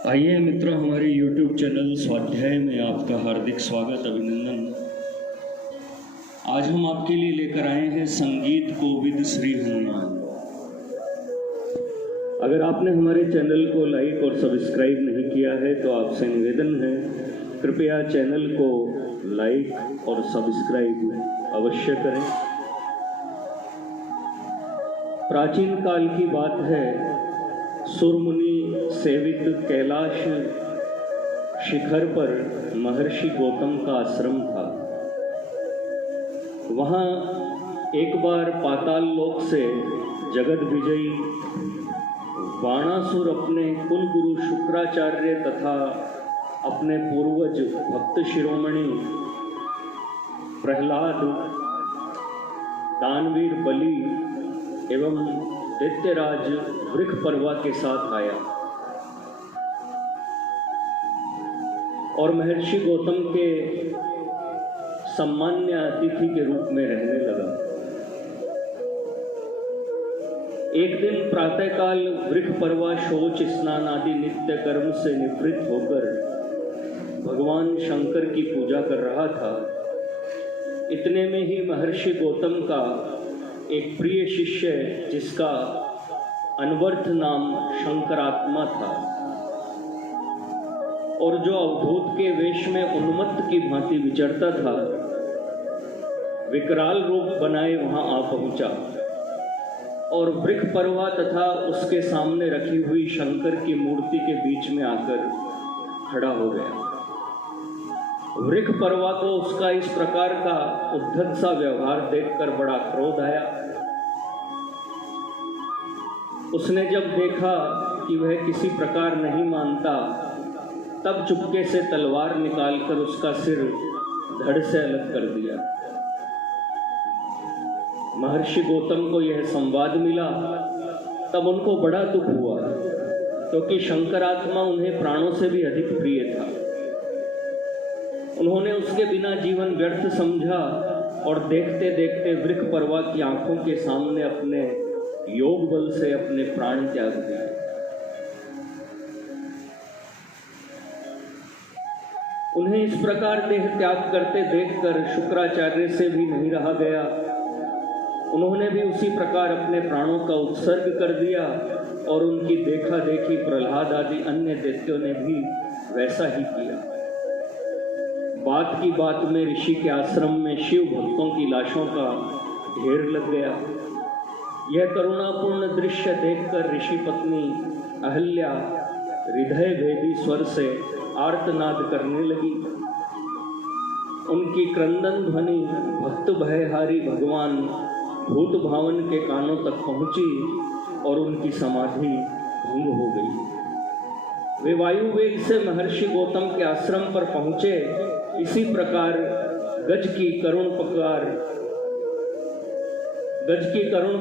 आइए मित्रों, हमारे YouTube चैनल स्वाध्याय में आपका हार्दिक स्वागत, अभिनंदन। आज हम आपके लिए लेकर आए हैं संगीत कोविद श्री हनुमान। अगर आपने हमारे चैनल को लाइक और सब्सक्राइब नहीं किया है तो आपसे निवेदन है, कृपया चैनल को लाइक और सब्सक्राइब अवश्य करें। प्राचीन काल की बात है, सुरमुनि सेवित कैलाश शिखर पर महर्षि गौतम का आश्रम था। वहाँ एक बार पाताल लोक से जगत विजयी बाणासुर अपने कुलगुरु शुक्राचार्य तथा अपने पूर्वज भक्त शिरोमणि प्रहलाद, दानवीर बलि एवं दैत्यराज वृषपर्वा के साथ आया और महर्षि गौतम के सम्मान्य अतिथि के रूप में रहने लगा। एक दिन प्रातःकाल वृषपर्वा शौच स्नान आदि नित्य कर्म से निवृत्त होकर भगवान शंकर की पूजा कर रहा था। इतने में ही महर्षि गौतम का एक प्रिय शिष्य, जिसका अनवर्थ नाम शंकरात्मा था और जो अवधूत के वेश में उन्मत्त की भांति विचरता था, विकराल रूप बनाए वहां आ पहुंचा और वृषपर्वा तथा उसके सामने रखी हुई शंकर की मूर्ति के बीच में आकर खड़ा हो गया। वृषपर्वा को उसका इस प्रकार का उद्धत सा व्यवहार देखकर बड़ा क्रोध आया। उसने जब देखा कि वह किसी प्रकार नहीं मानता, तब चुपके से तलवार निकालकर उसका सिर धड़ से अलग कर दिया। महर्षि गौतम को यह संवाद मिला, तब उनको बड़ा दुख हुआ, क्योंकि शंकरात्मा उन्हें प्राणों से भी अधिक प्रिय था। उन्होंने उसके बिना जीवन व्यर्थ समझा और देखते देखते वृषपर्वा की आंखों के सामने अपने योग बल से अपने प्राण त्याग दिए। उन्हें इस प्रकार देह त्याग करते देखकर शुक्राचार्य से भी नहीं रहा गया। उन्होंने भी उसी प्रकार अपने प्राणों का उत्सर्ग कर दिया और उनकी देखा देखी प्रहलाद आदि अन्य दैत्यों ने भी वैसा ही किया। बात की बात में ऋषि के आश्रम में शिव भक्तों की लाशों का ढेर लग गया। यह करुणापूर्ण दृश्य देखकर ऋषि पत्नी अहल्या हृदय भेदी स्वर से आर्तनाद करने लगी। उनकी क्रंदन ध्वनि भक्त भयहारी भगवान भूत भावन के कानों तक पहुंची और उनकी समाधि भंग हो गई। वे वायु वेग से महर्षि गौतम के आश्रम पर पहुंचे। इसी प्रकार गज की करुण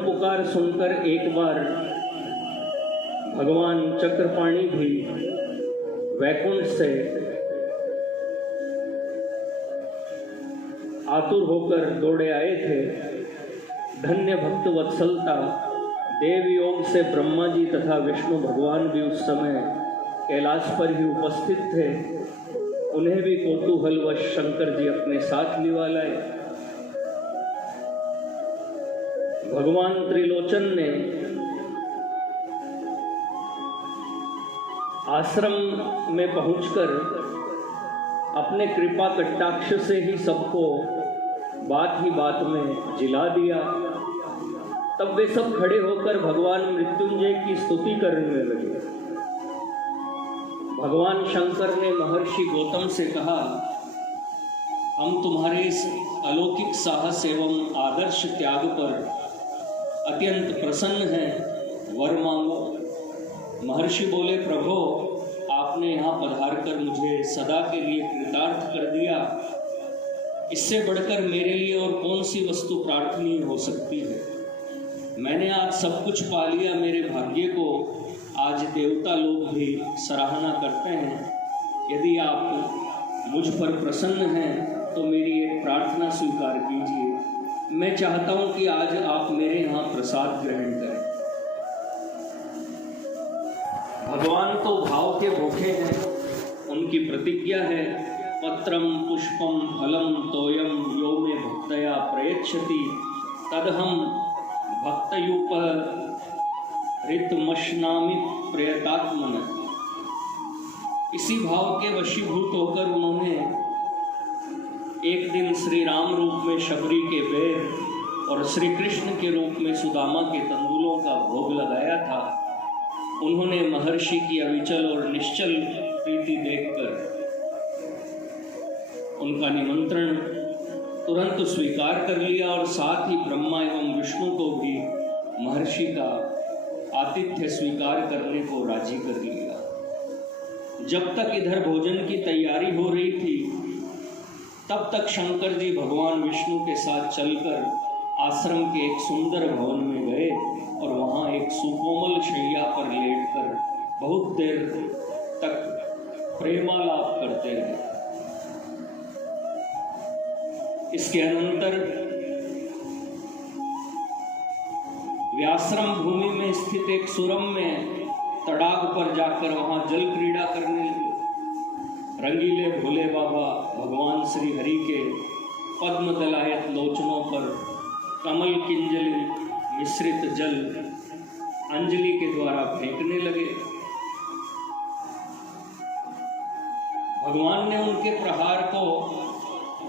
पुकार सुनकर एक बार भगवान चक्रपाणी भी वैकुंठ से आतुर होकर दौड़े आए थे। धन्य भक्त वत्सलता देव योग से ब्रह्मा जी तथा विष्णु भगवान भी उस समय कैलाश पर ही उपस्थित थे। उन्हें भी कौतूहलवश शंकर जी अपने साथ लिवा लाए। भगवान त्रिलोचन ने आश्रम में पहुंचकर अपने कृपा कटाक्ष से ही सबको बात ही बात में जिला दिया। तब वे सब खड़े होकर भगवान मृत्युंजय की स्तुति करने लगे। भगवान शंकर ने महर्षि गौतम से कहा, हम तुम्हारे इस अलौकिक साहस एवं आदर्श त्याग पर अत्यंत प्रसन्न हैं, वर मांगो। महर्षि बोले, प्रभो, आपने यहाँ पधार कर मुझे सदा के लिए कृतार्थ कर दिया। इससे बढ़कर मेरे लिए और कौन सी वस्तु प्रार्थनीय हो सकती है। मैंने आज सब कुछ पा लिया। मेरे भाग्य को आज देवता लोग भी सराहना करते हैं। यदि आप मुझ पर प्रसन्न हैं तो मेरी एक प्रार्थना स्वीकार कीजिए। मैं चाहता हूं कि आज आप मेरे यहाँ प्रसाद ग्रहण करें। भगवान तो भाव के भूखे हैं। उनकी प्रतिज्ञा है, पत्रम पुष्पम फलम तोयम यो मे भक्तया प्रयच्छति तदहम भक्तयुपहृतमश्नामि प्रयतात्मन। इसी भाव के वशीभूत होकर उन्होंने एक दिन श्री राम रूप में शबरी के बेर और श्री कृष्ण के रूप में सुदामा के तंदुलों का भोग लगाया था। उन्होंने महर्षि की अविचल और निश्चल प्रीति देखकर उनका निमंत्रण तुरंत स्वीकार कर लिया और साथ ही ब्रह्मा एवं विष्णु को भी महर्षि का आतिथ्य स्वीकार करने को राजी कर लिया। जब तक इधर भोजन की तैयारी हो रही थी, तब तक शंकर जी भगवान विष्णु के साथ चलकर आश्रम के एक सुंदर भवन में गए और वहाँ एक सुकोमल शैया पर लेटकर बहुत देर तक प्रेमालाप करते रहे। इसके अनंतर व्याश्रम भूमि में स्थित एक सुरम्य तड़ाग पर जाकर वहां जल क्रीड़ा करने लगे। रंगीले भोले बाबा भगवान श्री हरि के पद्म दलायत लोचनों पर कमल किंजली मिश्रित जल अंजलि के द्वारा फेंकने लगे। भगवान ने उनके प्रहार को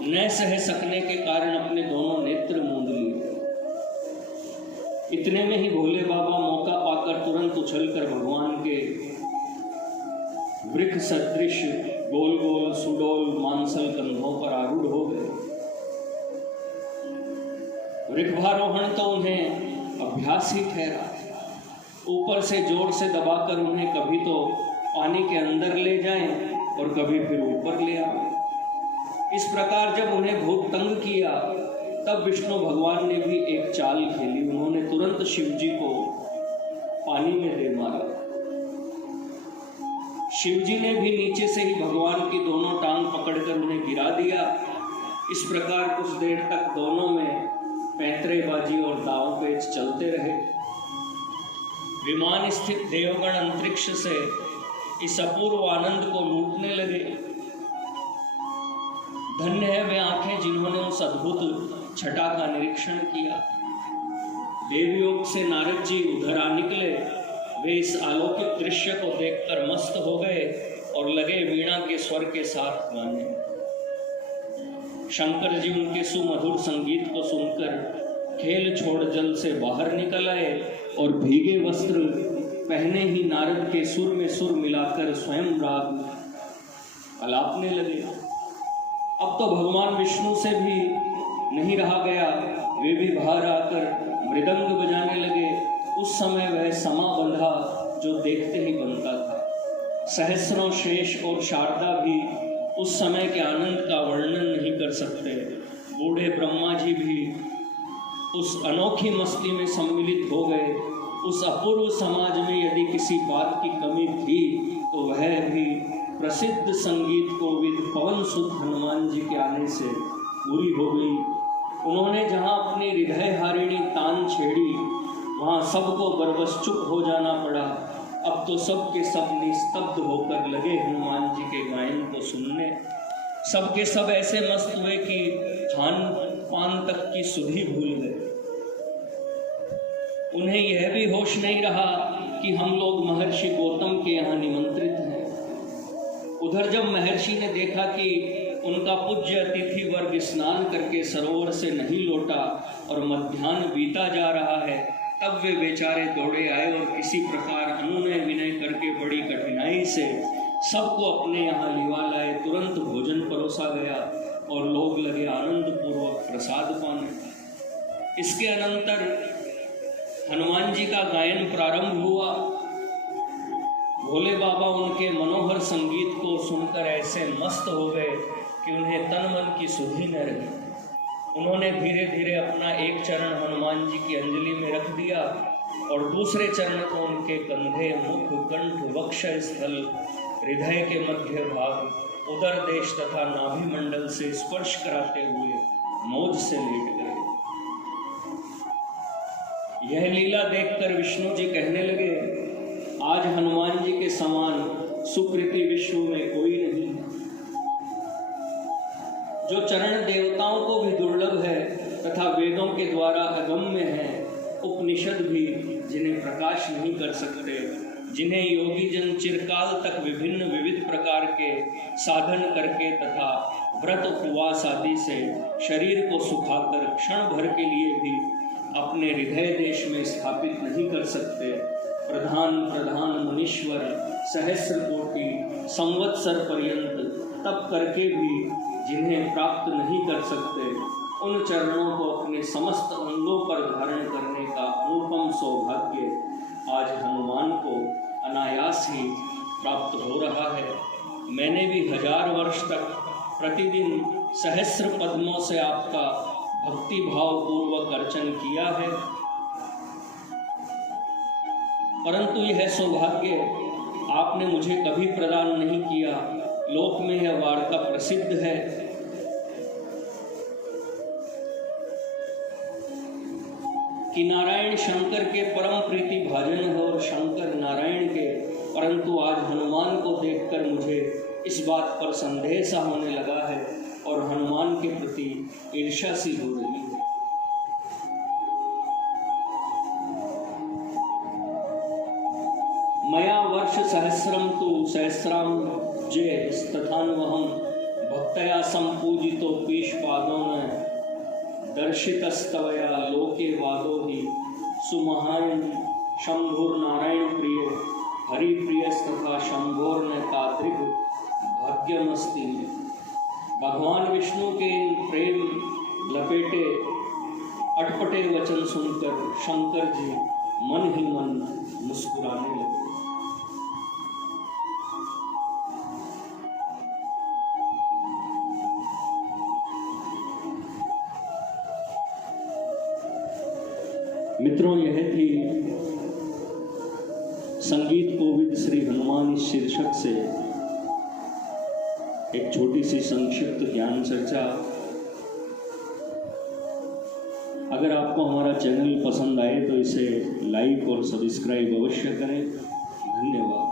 न सह सकने के कारण अपने दोनों नेत्र मूंद लिए। इतने में ही भोले बाबा मौका पाकर तुरंत उछलकर भगवान के वृक्ष सदृश गोल गोल सुडोल मांसल कंधों पर आरूढ़ हो गए। वृक्षारोहण तो उन्हें अभ्यास ही ठहरा। ऊपर से जोर से दबाकर उन्हें कभी तो पानी के अंदर ले जाएं और कभी फिर ऊपर ले आए। इस प्रकार जब उन्हें बहुत तंग किया, तब विष्णु भगवान ने भी एक चाल खेली। उन्होंने तुरंत शिव जी को पानी में दे मारा। शिव जी ने भी नीचे से ही भगवान की दोनों टांग पकड़कर उन्हें गिरा दिया। इस प्रकार कुछ देर तक दोनों में पैंतरेबाजी और दांव पेच चलते रहे। विमान स्थित देवगण अंतरिक्ष से इस अपूर्व आनंद को लूटने लगे। धन्य है वे आंखें जिन्होंने उस अद्भुत छटा का निरीक्षण किया। देवयोग से नारद जी उधर आ निकले। वे इस अलौकिक दृश्य को देखकर मस्त हो गए और लगे वीणा के स्वर के साथ गाने। शंकर जी उनके सुमधुर संगीत को सुनकर खेल छोड़ जल से बाहर निकल आए और भीगे वस्त्र पहने ही नारद के सुर में सुर मिलाकर स्वयं राग अलापने लगे। अब तो भगवान विष्णु से भी नहीं रहा गया। वे भी बाहर आकर मृदंग बजाने लगे। उस समय वह समा बंधा जो देखते ही बनता था। सहस्रों शेष और शारदा भी उस समय के आनंद का वर्णन नहीं कर सकते। बूढ़े ब्रह्मा जी भी उस अनोखी मस्ती में सम्मिलित हो गए। उस अपूर्व समाज में यदि किसी बात की कमी थी तो वह भी प्रसिद्ध संगीत कोविद पवन सुत हनुमान जी के आने से पूरी हो गई। उन्होंने जहाँ अपनी हृदय हारिणी तान छेड़ी, वहाँ सबको बरबस चुप हो जाना पड़ा। अब तो सब के सब निस्तब्ध होकर लगे हनुमान जी के गायन को सुनने। सब के सब ऐसे मस्त हुए कि खान पान तक की सुधि भूल गए। उन्हें यह भी होश नहीं रहा कि हम लोग महर्षि गौतम के यहाँ निमंत्रित हैं। उधर जब महर्षि ने देखा कि उनका पूज्य अतिथि वर्ग स्नान करके सरोवर से नहीं लौटा और मध्याह्न बीता जा रहा है, तब वे बेचारे दौड़े आए और किसी प्रकार अनुनय विनय करके बड़ी कठिनाई से सबको अपने यहाँ लिवा लाए। तुरंत भोजन परोसा गया और लोग लगे आनंद पूर्वक प्रसाद पाने। इसके अनंतर हनुमान जी का गायन प्रारंभ हुआ। भोले बाबा उनके मनोहर संगीत को सुनकर ऐसे मस्त हो गए कि उन्हें तन मन की सुधि न रही। उन्होंने धीरे धीरे अपना एक चरण हनुमान जी की अंजलि में रख दिया और दूसरे चरण को उनके कंधे, मुख, कंठ, वक्ष स्थल, हृदय के मध्य भाग, उदर देश तथा नाभि मंडल से स्पर्श कराते हुए मौज से लेट गए। यह लीला देखकर विष्णु जी कहने लगे, आज हनुमान जी के समान सुकृति विश्व में कोई नहीं। जो चरण देवताओं को भी दुर्लभ है तथा वेदों के द्वारा अगम्य है, उपनिषद भी जिन्हें प्रकाश नहीं कर सकते, जिन्हें योगी जन चिरकाल तक विविध प्रकार के साधन करके तथा व्रत उपवास आदि से शरीर को सुखाकर क्षण भर के लिए भी अपने हृदय देश में स्थापित नहीं कर सकते, प्रधान मुनीश्वर सहस्र कोटि संवत्सर पर्यंत तप करके भी जिन्हें प्राप्त नहीं कर सकते, उन चरणों को अपने समस्त अंगों पर धारण करने का अनुपम सौभाग्य आज हनुमान को अनायास ही प्राप्त हो रहा है। मैंने भी 1000 वर्ष तक प्रतिदिन सहस्र पद्मों से आपका भक्ति भाव पूर्वक अर्चन किया है, परंतु यह सौभाग्य आपने मुझे कभी प्रदान नहीं किया। लोक में यह वार्ता प्रसिद्ध है कि नारायण शंकर के परम प्रीति भाजन है और शंकर नारायण के, परंतु आज हनुमान को देखकर मुझे इस बात पर संदेह सा होने लगा है और हनुमान के प्रति ईर्ष्या सी हो रही है। मया वर्ष सहस्रम तु सहस्राम जय तथान्वहम भक्तया संपूजितो पीशपादों दर्शितस्तवया लोके वादो ही सुमहान शंभुर्नारायण प्रिय हरिप्रियस्तथा शंभोर्न तादृग भाग्यमस्ति। भगवान विष्णु के इन प्रेम लपेटे अटपटे वचन सुनकर शंकर जी मन ही मन मुस्कुराने लगे। मित्रों, यह थी संगीत कोविद श्री हनुमान इस शीर्षक से एक छोटी सी संक्षिप्त ज्ञान चर्चा। अगर आपको हमारा चैनल पसंद आए तो इसे लाइक और सब्सक्राइब अवश्य करें। धन्यवाद।